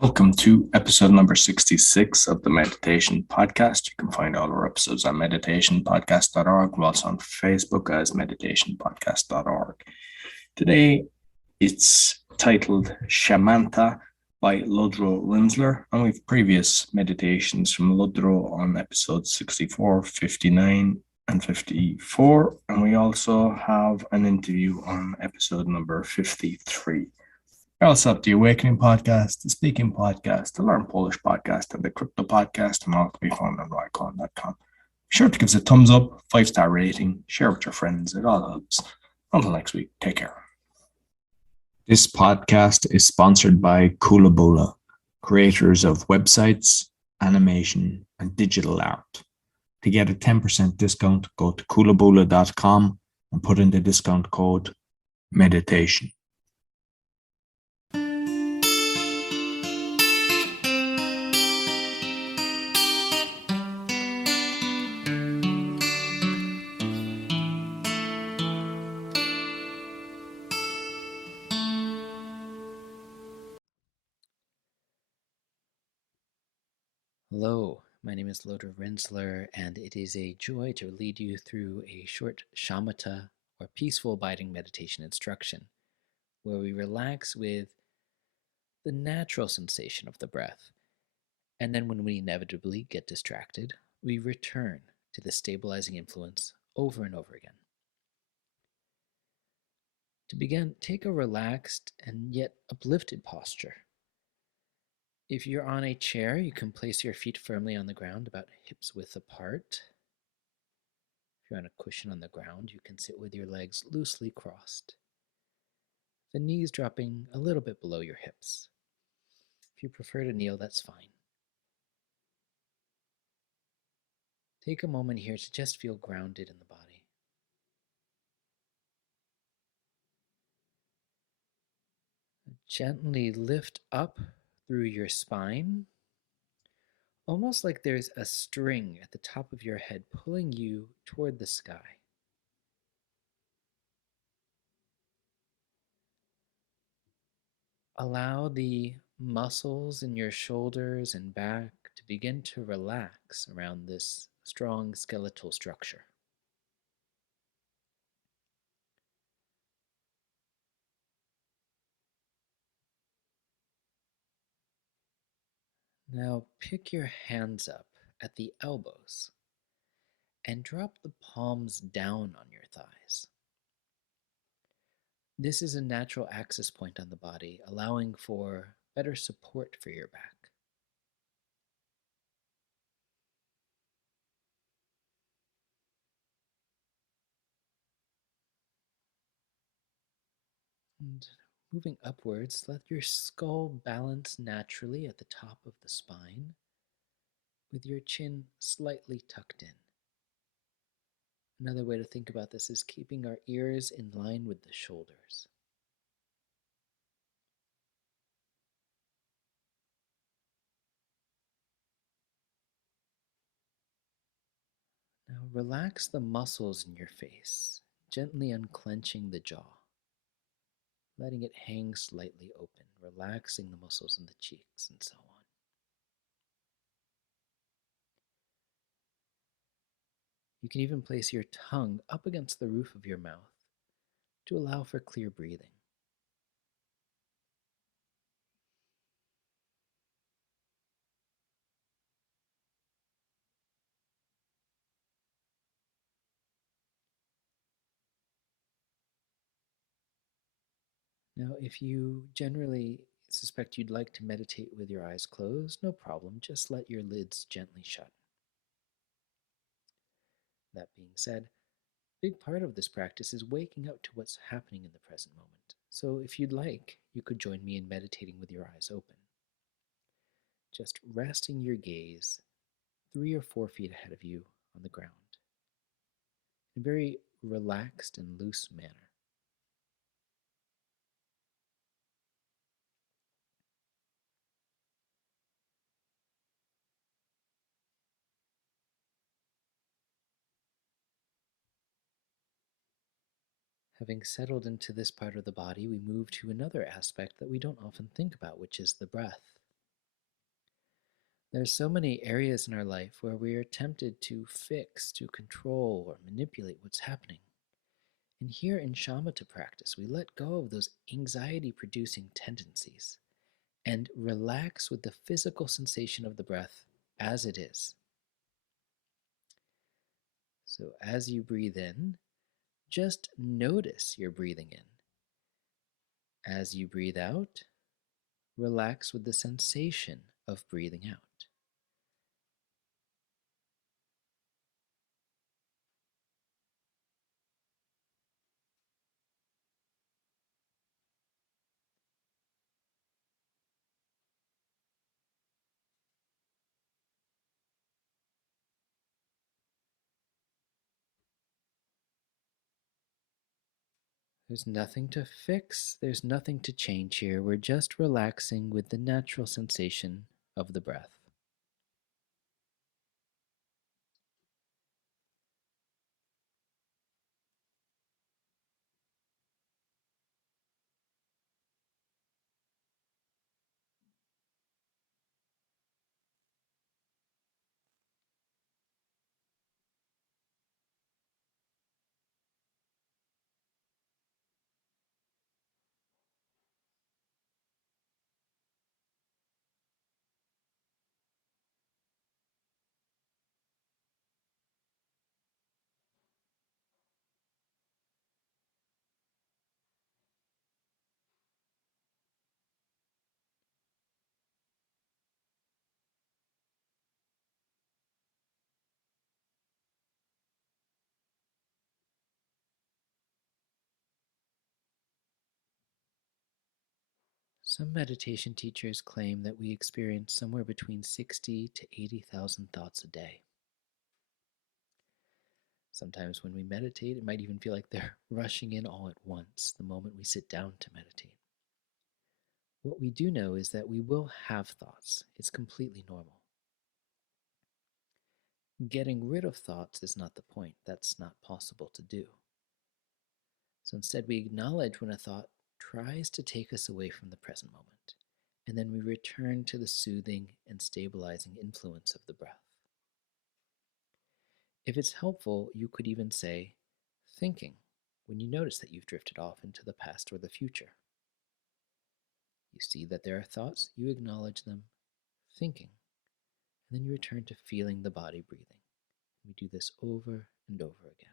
Welcome to episode number 66 of the Meditation Podcast. You can find all our episodes on meditationpodcast.org. We're also on Facebook as meditationpodcast.org. Today, it's titled Shamatha by Lodro Rinzler, and we have previous meditations from Lodro on episodes 64, 59, and 54, and we also have an interview on episode number 53. We also have the Awakening Podcast, the Speaking Podcast, the Learn Polish Podcast, and the Crypto Podcast, and all can be found on rycon.com. Be sure to give us a thumbs up, 5-star rating, share with your friends. It all helps. Until next week, take care. This podcast is sponsored by Kulabula, creators of websites, animation, and digital art. To get a 10% discount, go to kulabula.com and put in the discount code MEDITATION. Hello, my name is Lodro Rinzler, and it is a joy to lead you through a short Shamatha, or peaceful abiding meditation instruction, where we relax with the natural sensation of the breath, and then when we inevitably get distracted, we return to the stabilizing influence over and over again. To begin, take a relaxed and yet uplifted posture. If you're on a chair, you can place your feet firmly on the ground, about hips width apart. If you're on a cushion on the ground, you can sit with your legs loosely crossed, the knees dropping a little bit below your hips. If you prefer to kneel, that's fine. Take a moment here to just feel grounded in the body. Gently lift up through your spine, almost like there's a string at the top of your head pulling you toward the sky. Allow the muscles in your shoulders and back to begin to relax around this strong skeletal structure. Now pick your hands up at the elbows and drop the palms down on your thighs. This is a natural access point on the body, allowing for better support for your back. And moving upwards, let your skull balance naturally at the top of the spine, with your chin slightly tucked in. Another way to think about this is keeping our ears in line with the shoulders. Now relax the muscles in your face, gently unclenching the jaw, letting it hang slightly open, relaxing the muscles in the cheeks and so on. You can even place your tongue up against the roof of your mouth to allow for clear breathing. Now, if you generally suspect you'd like to meditate with your eyes closed, no problem, just let your lids gently shut. That being said, a big part of this practice is waking up to what's happening in the present moment. So if you'd like, you could join me in meditating with your eyes open. Just resting your gaze 3 or 4 feet ahead of you on the ground in a very relaxed and loose manner. Having settled into this part of the body, we move to another aspect that we don't often think about, which is the breath. There's so many areas in our life where we are tempted to fix, to control, or manipulate what's happening. And here in shamatha practice, we let go of those anxiety producing tendencies and relax with the physical sensation of the breath as it is. So as you breathe in, just notice you're breathing in. As you breathe out, relax with the sensation of breathing out. There's nothing to fix, there's nothing to change here. We're just relaxing with the natural sensation of the breath. Some meditation teachers claim that we experience somewhere between 60 to 80,000 thoughts a day. Sometimes when we meditate, it might even feel like they're rushing in all at once the moment we sit down to meditate. What we do know is that we will have thoughts. It's completely normal. Getting rid of thoughts is not the point. That's not possible to do. So instead, we acknowledge when a thought tries to take us away from the present moment, and then we return to the soothing and stabilizing influence of the breath. If it's helpful, you could even say, thinking, when you notice that you've drifted off into the past or the future. You see that there are thoughts, you acknowledge them, thinking, and then you return to feeling the body breathing. We do this over and over again.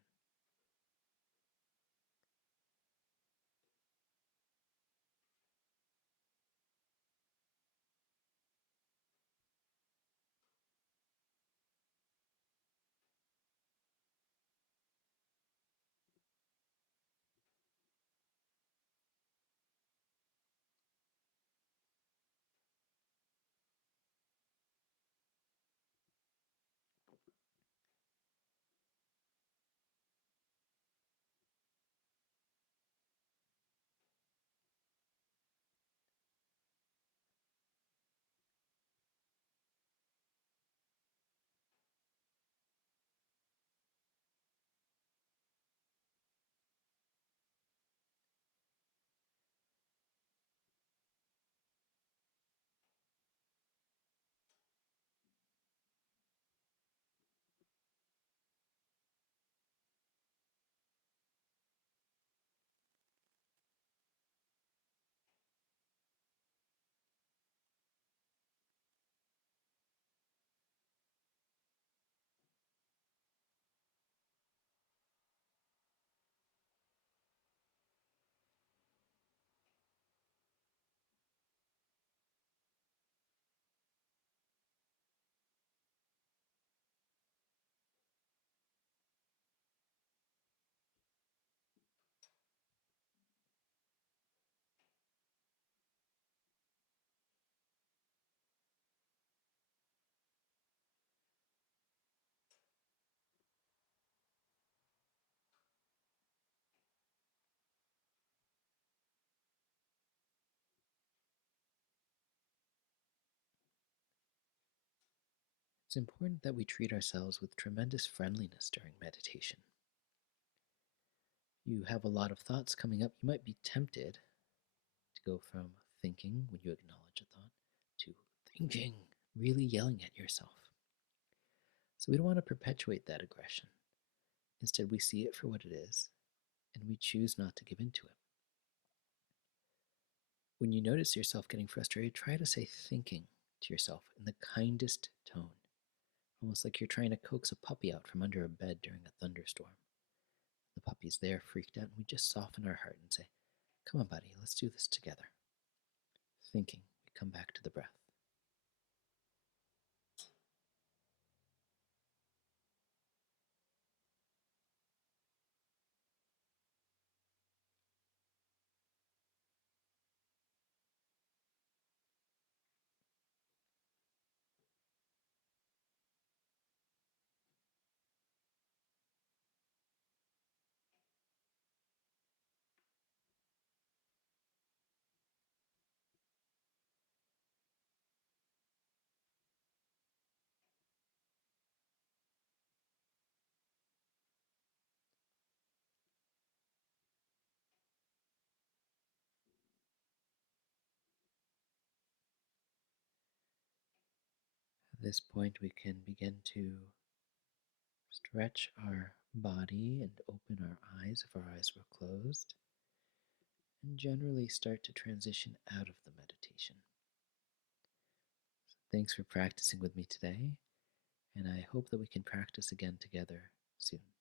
It's important that we treat ourselves with tremendous friendliness during meditation. You have a lot of thoughts coming up. You might be tempted to go from thinking when you acknowledge a thought to thinking really yelling at yourself. So we don't want to perpetuate that aggression. Instead, we see it for what it is, and we choose not to give in to it. When you notice yourself getting frustrated, try to say thinking to yourself in the kindest tone, almost like you're trying to coax a puppy out from under a bed during a thunderstorm. The puppy's there, freaked out, and we just soften our heart and say, "Come on, buddy, let's do this together." Thinking, we come back to the breath. At this point, we can begin to stretch our body and open our eyes if our eyes were closed, and generally start to transition out of the meditation. So thanks for practicing with me today, and I hope that we can practice again together soon.